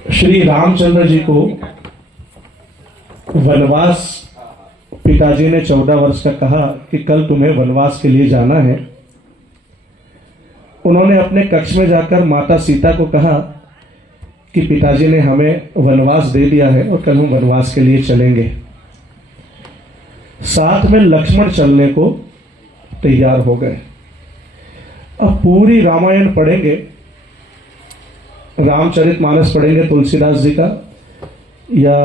श्री रामचंद्र जी को वनवास पिताजी ने 14 वर्ष का कहा कि कल तुम्हें वनवास के लिए जाना है। उन्होंने अपने कक्ष में जाकर माता सीता को कहा कि पिताजी ने हमें वनवास दे दिया है और कल हम वनवास के लिए चलेंगे। साथ में लक्ष्मण चलने को तैयार हो गए। अब पूरी रामायण पढ़ेंगे, रामचरितमानस पढ़ेंगे तुलसीदास जी का, या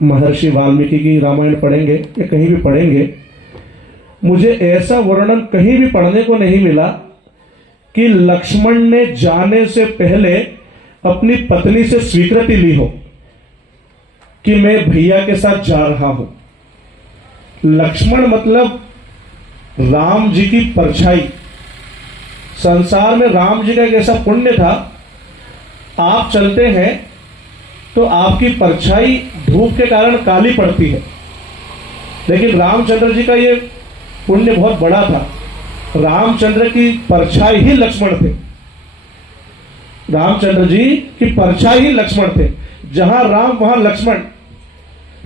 महर्षि वाल्मीकि की रामायण पढ़ेंगे, या कहीं भी पढ़ेंगे, मुझे ऐसा वर्णन कहीं भी पढ़ने को नहीं मिला कि लक्ष्मण ने जाने से पहले अपनी पत्नी से स्वीकृति ली हो कि मैं भैया के साथ जा रहा हूं। लक्ष्मण मतलब राम जी की परछाई। संसार में राम जी का एक ऐसा पुण्य था, आप चलते हैं तो आपकी परछाई धूप के कारण काली पड़ती है, लेकिन रामचंद्र जी का ये पुण्य बहुत बड़ा था। रामचंद्र की परछाई ही लक्ष्मण थे। रामचंद्र जी की परछाई ही लक्ष्मण थे। जहां राम वहां लक्ष्मण।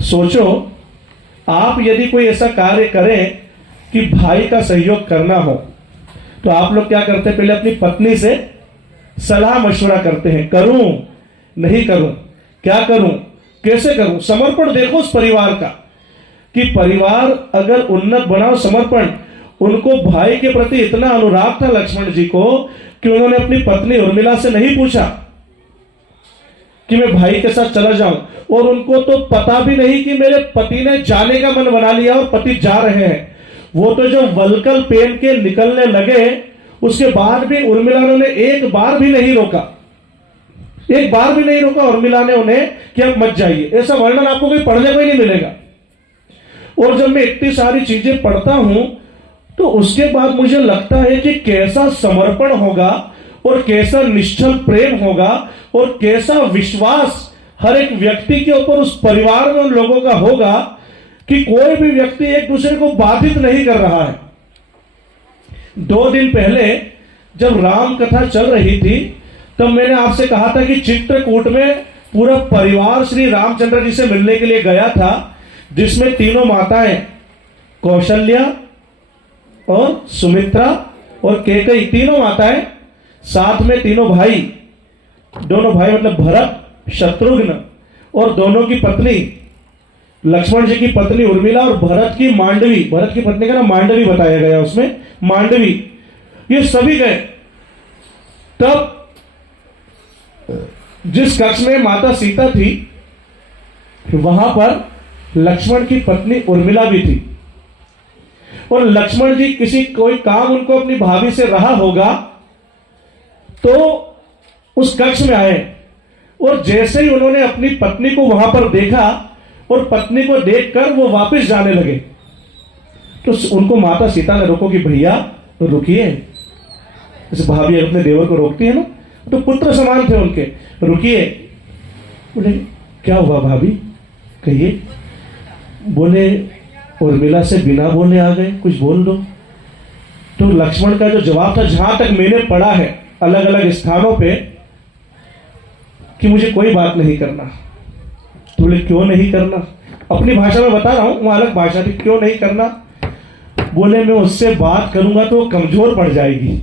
सोचो, आप यदि कोई ऐसा कार्य करें कि भाई का सहयोग करना हो, तो आप लोग क्या करते हैं? पहले अपनी पत्नी से सलाह मशवरा करते हैं, करूं नहीं करूं, क्या करूं, कैसे करूं। समर्पण देखो उस परिवार का, कि परिवार अगर उन्नत बना, समर्पण। उनको भाई के प्रति इतना अनुराग था लक्ष्मण जी को कि उन्होंने अपनी पत्नी उर्मिला से नहीं पूछा कि मैं भाई के साथ चला जाऊं, और उनको तो पता भी नहीं कि मेरे पति ने जाने का मन बना लिया और पति जा रहे हैं। वो तो जो वलकल पेन के निकलने लगे, उसके बाद भी उर्मिला ने उन्हें एक बार भी नहीं रोका, एक बार भी नहीं रोका उर्मिला ने उन्हें कि अब मत जाइए। ऐसा वर्णन आपको कोई पढ़ने को ही नहीं मिलेगा। और जब मैं इतनी सारी चीजें पढ़ता हूं तो उसके बाद मुझे लगता है कि कैसा समर्पण होगा और कैसा निश्चल प्रेम होगा और कैसा विश्वास हर एक व्यक्ति के ऊपर उस परिवार में उन लोगों का होगा कि कोई भी व्यक्ति एक दूसरे को बाधित नहीं कर रहा है। 2 दिन पहले जब राम कथा चल रही थी, तब मैंने आपसे कहा था कि चित्रकूट में पूरा परिवार श्री रामचंद्र जी से मिलने के लिए गया था, जिसमें तीनों माताएं, कौशल्या और सुमित्रा और कैकेयी, तीनों माताएं, साथ में तीनों भाई, दोनों भाई मतलब भरत, शत्रुघ्न, और दोनों की पत्नी, लक्ष्मण जी की पत्नी उर्मिला और भरत की मांडवी। भरत की पत्नी का नाम मांडवी बताया गया उसमें, मांडवी, ये सभी गए। तब जिस कक्ष में माता सीता थी, वहां पर लक्ष्मण की पत्नी उर्मिला भी थी। और लक्ष्मण जी किसी कोई काम उनको अपनी भाभी से रहा होगा, तो उस कक्ष में आए, और जैसे ही उन्होंने अपनी पत्नी को वहां पर देखा और पत्नी को देखकर वो वापस जाने लगे, तो उनको माता सीता ने रोको कि भैया रुकिए। जैसे भाभी अपने देवर को रोकती है ना, तो पुत्र समान थे उनके, रुकिए। बोले क्या हुआ भाभी, कहिए। बोले उर्मिला से बिना बोले आ गए, कुछ बोल दो। तो लक्ष्मण का जो जवाब था, जहां तक मैंने पढ़ा है अलग अलग स्थानों पे, कि मुझे कोई बात नहीं करना। तो बोले क्यों नहीं करना? अपनी भाषा में बता रहा हूं, वहां अलग भाषा थी, क्यों नहीं करना? बोले मैं उससे बात करूंगा तो वो कमजोर पड़ जाएगी,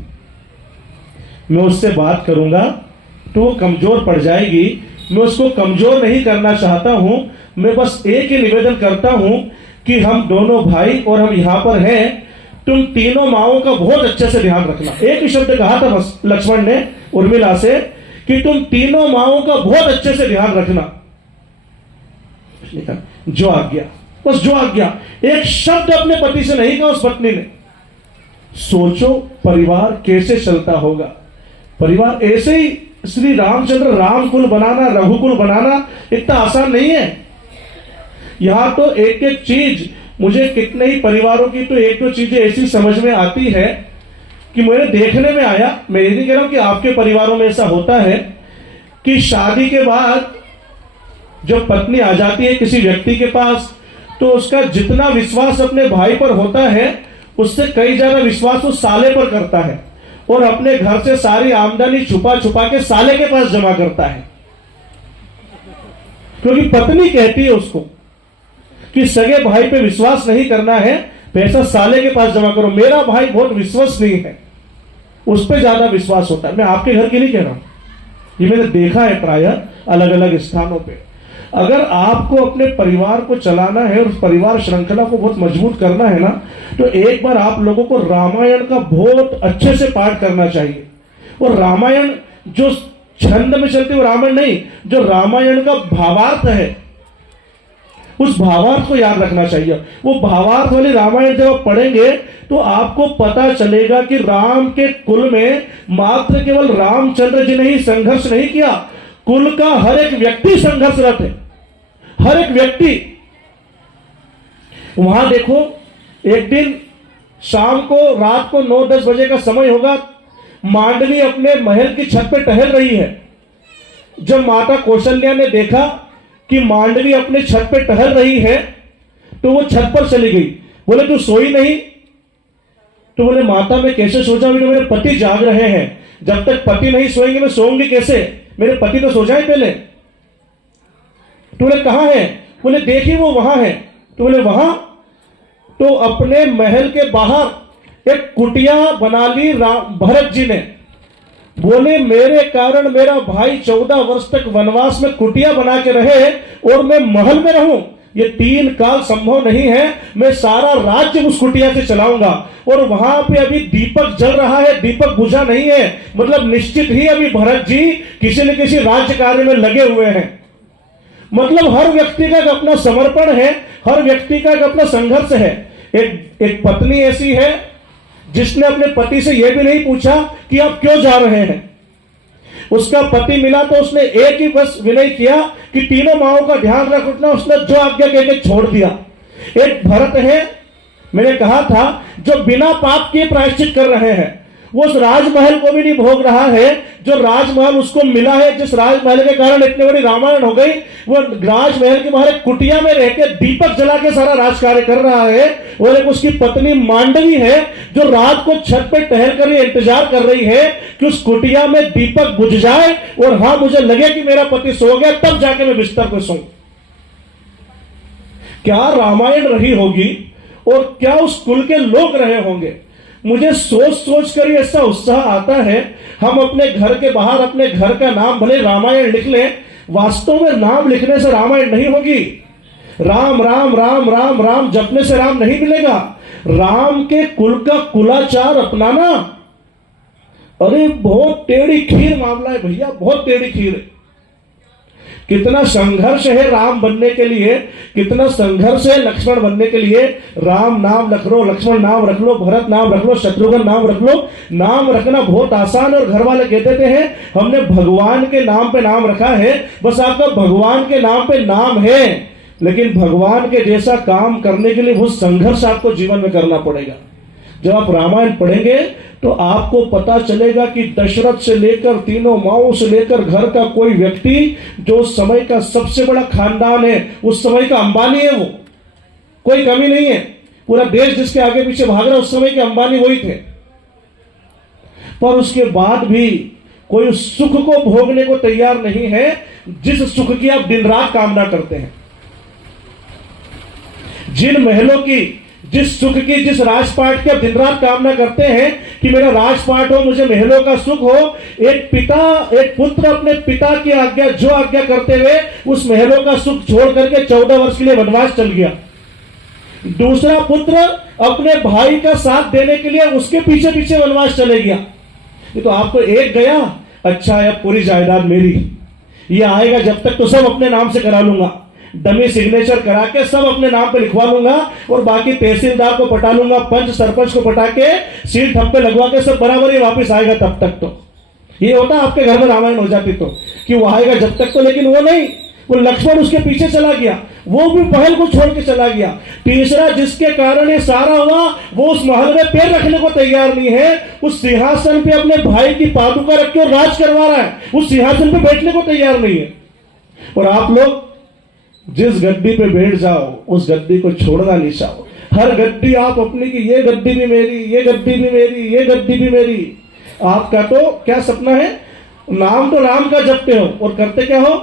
मैं उससे बात करूंगा तो वो कमजोर पड़ जाएगी, मैं उसको कमजोर नहीं करना चाहता हूं। मैं बस एक ही निवेदन करता हूं कि हम दोनों भाई और हम यहां पर हैं, तुम तीनों माओं का बहुत अच्छे से ध्यान रखना। एक ही शब्द कहा था बस लक्ष्मण ने उर्मिला से कि तुम तीनों माओं का बहुत अच्छे से ध्यान रखना। जो आज्ञा, बस जो आज्ञा, एक शब्द अपने पति से नहीं कहा उस पत्नी ने। सोचो परिवार कैसे चलता होगा। परिवार ऐसे ही श्री रामचंद्र, रामकुल बनाना, रघुकुल बनाना इतना आसान नहीं है। यहां तो एक एक चीज, मुझे कितने ही परिवारों की तो एक दो चीजें ऐसी समझ में आती है कि मेरे देखने में आया। मैं ये नहीं कह रहा हूं कि आपके परिवारों में ऐसा होता है कि शादी के बाद जब पत्नी आ जाती है किसी व्यक्ति के पास, तो उसका जितना विश्वास अपने भाई पर होता है, उससे कई ज्यादा विश्वास वो साले पर करता है, और अपने घर से सारी आमदनी छुपा छुपा के साले के पास जमा करता है। क्योंकि पत्नी कहती है उसको कि सगे भाई पे विश्वास नहीं करना है, पैसा साले के पास जमा करो, मेरा भाई बहुत विश्वसनीय है, उस पर ज्यादा विश्वास होता है। मैं आपके घर की नहीं कह रहा हूं, ये मैंने देखा है प्रायः अलग अलग स्थानों पे। अगर आपको अपने परिवार को चलाना है और परिवार श्रृंखला को बहुत मजबूत करना है ना, तो एक बार आप लोगों को रामायण का बहुत अच्छे से पाठ करना चाहिए। और रामायण जो छंद में चलती वो रामायण नहीं, जो रामायण का भावार्थ है उस भावार्थ को याद रखना चाहिए। वो भावार्थ वाली रामायण जब आप पढ़ेंगे तो आपको पता चलेगा कि राम के कुल में मात्र केवल रामचंद्र जी ने ही संघर्ष नहीं किया, कुल का हर एक व्यक्ति संघर्षरत है, हर एक व्यक्ति। वहां देखो, एक दिन शाम को, रात को 9-10 बजे का समय होगा, मांडवी अपने महल की छत पर टहल रही है। जब माता कौशल्या ने देखा कि मांडवी अपने छत पे टहल रही है तो वो छत पर चली गई। बोले तू सोई नहीं? तो बोले माता मैं कैसे सो जाऊंगी, मेरे पति जाग रहे हैं, जब तक पति नहीं सोएंगे मैं सोऊंगी कैसे, मेरे पति तो सो जाए पहले। तो बोले कहां है? बोले देखिए वो वहां है। तो बोले वहां? तो अपने महल के बाहर एक कुटिया बना ली भरत जी ने। बोले मेरे कारण मेरा भाई 14 वर्ष तक वनवास में कुटिया बना के रहे और मैं महल में रहूं, ये 3 काल संभव नहीं है। मैं सारा राज्य उस कुटिया से चलाऊंगा। और वहां पे अभी दीपक जल रहा है, दीपक बुझा नहीं है, मतलब निश्चित ही अभी भरत जी किसी न किसी राज्य कार्य में लगे हुए हैं। मतलब हर व्यक्ति का अपना समर्पण है, हर व्यक्ति का अपना संघर्ष है। एक पत्नी ऐसी है जिसने अपने पति से यह भी नहीं पूछा कि आप क्यों जा रहे हैं। उसका पति मिला तो उसने एक ही बस विनय किया कि तीनों माओं का ध्यान रखना, उसने जो आज्ञा कहकर छोड़ दिया। एक भरत है, मैंने कहा था, जो बिना पाप के प्रायश्चित कर रहे हैं, वो उस राजमहल को भी नहीं भोग रहा है जो राजमहल उसको मिला है, जिस राजमहल के कारण इतनी बड़ी रामायण हो गई। वो राजमहल के बाहर कुटिया में रहकर दीपक जला के सारा राजकार्य कर रहा है। और एक उसकी पत्नी मांडवी है जो रात को छत पे टहल कर इंतजार कर रही है कि उस कुटिया में दीपक बुझ जाए और हाँ मुझे लगे कि मेरा पति सो गया, तब जाके मैं बिस्तर पर सोऊं। क्या रामायण रही होगी और क्या उस कुल के लोग रहे होंगे। मुझे सोच सोच कर ही ऐसा उत्साह आता है। हम अपने घर के बाहर अपने घर का नाम भले रामायण लिख लें, वास्तव में नाम लिखने से रामायण नहीं होगी। राम राम राम राम राम जपने से राम नहीं मिलेगा। राम के कुल का कुलाचार अपनाना, अरे बहुत टेढ़ी खीर मामला है भैया, बहुत टेढ़ी खीर है। कितना संघर्ष है राम बनने के लिए, कितना संघर्ष है लक्ष्मण बनने के लिए। राम नाम रख लो, लक्ष्मण नाम रख लो, भरत नाम रख लो, शत्रुघ्न नाम रख लो। नाम रखना बहुत आसान है। और घर वाले कह देते हैं हमने भगवान के नाम पे नाम रखा है, बस आपका भगवान के नाम पे नाम है, लेकिन भगवान के जैसा काम करने के लिए वो संघर्ष आपको जीवन में करना पड़ेगा। जब आप रामायण पढ़ेंगे तो आपको पता चलेगा कि दशरथ से लेकर तीनों माओं से लेकर घर का कोई व्यक्ति जो उस समय का सबसे बड़ा खानदान है, उस समय का अंबानी है, वो कोई कमी नहीं है। पूरा देश जिसके आगे पीछे भाग रहा है उस समय के अंबानी वही थे। पर उसके बाद भी कोई उस सुख को भोगने को तैयार नहीं है जिस सुख की आप दिन रात कामना करते हैं। जिन महलों की, जिस सुख की, जिस राजपाट की आप दिन रात कामना करते हैं कि मेरा राजपाट हो, मुझे महलों का सुख हो। एक पुत्र अपने पिता की आज्ञा, जो आज्ञा करते हुए उस महलों का सुख छोड़ करके 14 वर्ष के लिए वनवास चल गया। दूसरा पुत्र अपने भाई का साथ देने के लिए उसके पीछे पीछे वनवास चले गया। ये तो आपको एक गया, अच्छा है अब पूरी जायदाद मेरी, ये आएगा जब तक तो सब अपने नाम से करा लूंगा, डमी सिग्नेचर करा के सब अपने नाम पे लिखवा लूंगा और बाकी तहसीलदार को पटा लूंगा, पंच सरपंच को पटा के सील ठप्पे लगवा के सब बराबर ही वापस आएगा तब तक। तो ये होता आपके घर में रामायण हो जाती तो कि वो आएगा जब तक तो, लेकिन वो नहीं, वो लक्ष्मण उसके पीछे चला गया, वो भी महल को छोड़ के चला गया। तीसरा जिसके कारण ये सारा हुआ वो उस महल में पैर रखने को तैयार नहीं है, उस सिंहासन पे अपने भाई की पादुका रख के राज करवा रहा है, उस सिंहासन पे बैठने को तैयार नहीं है। और आप लोग जिस गद्दी पे बैठ जाओ उस गद्दी को छोड़ना नहीं चाहो। हर गद्दी आप अपनी की, ये गद्दी भी मेरी, ये गद्दी भी मेरी, ये गद्दी भी मेरी। आपका तो क्या सपना है, नाम तो राम का जपते हो और करते क्या हो,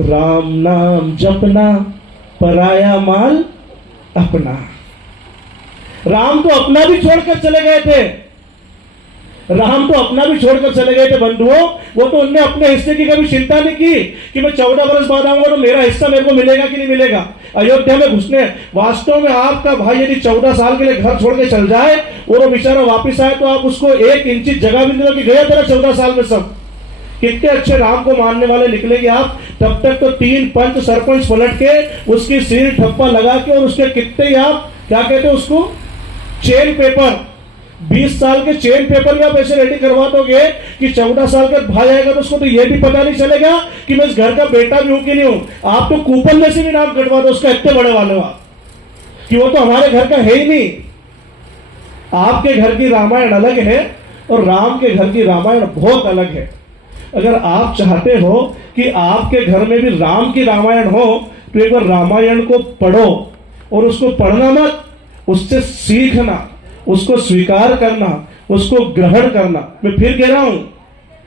राम नाम जपना, पराया माल अपना। राम तो अपना भी छोड़कर चले गए थे, राम तो अपना भी छोड़कर चले गए थे बंधुओं। वो तो उनने अपने हिस्से की कभी चिंता नहीं की कि मैं 14 वर्ष बाद आऊंगा तो मेरा हिस्सा मेरे को मिलेगा कि नहीं मिलेगा। अयोध्या में घुसने, वास्तव में आपका भाई यदि 14 साल के लिए घर छोड़ के चल जाए और वो बेचारा वापिस आए तो आप उसको 1 इंच जगह भी नहीं दोगे, गया तेरा 14 साल में सब। कितने अच्छे राम को मानने वाले निकलेंगे आप। तब तक तो 3 पंच सरपंच पलट के उसकी सिर ठप्पा लगा के और उसके कितने ही आप क्या कहते हैं उसको, चेन पेपर, 20 साल के चेन पेपर या पैसे रेडी करवा दोगे कि 14 साल का भाई आएगा तो उसको तो यह भी पता नहीं चलेगा कि मैं इस घर का बेटा भी हूं कि नहीं हूं। आप तो कूपन में से भी नाम कटवा दो उसका, इतने बड़े वाले हो आप कि वो तो हमारे घर का है ही नहीं। आपके घर की रामायण अलग है और राम के घर की रामायण बहुत अलग है। अगर आप चाहते हो कि आपके घर में भी राम की रामायण हो तो एक बार रामायण को पढ़ो और उसको पढ़ना मत, उससे सीखना, उसको स्वीकार करना, उसको ग्रहण करना। मैं फिर कह रहा हूं,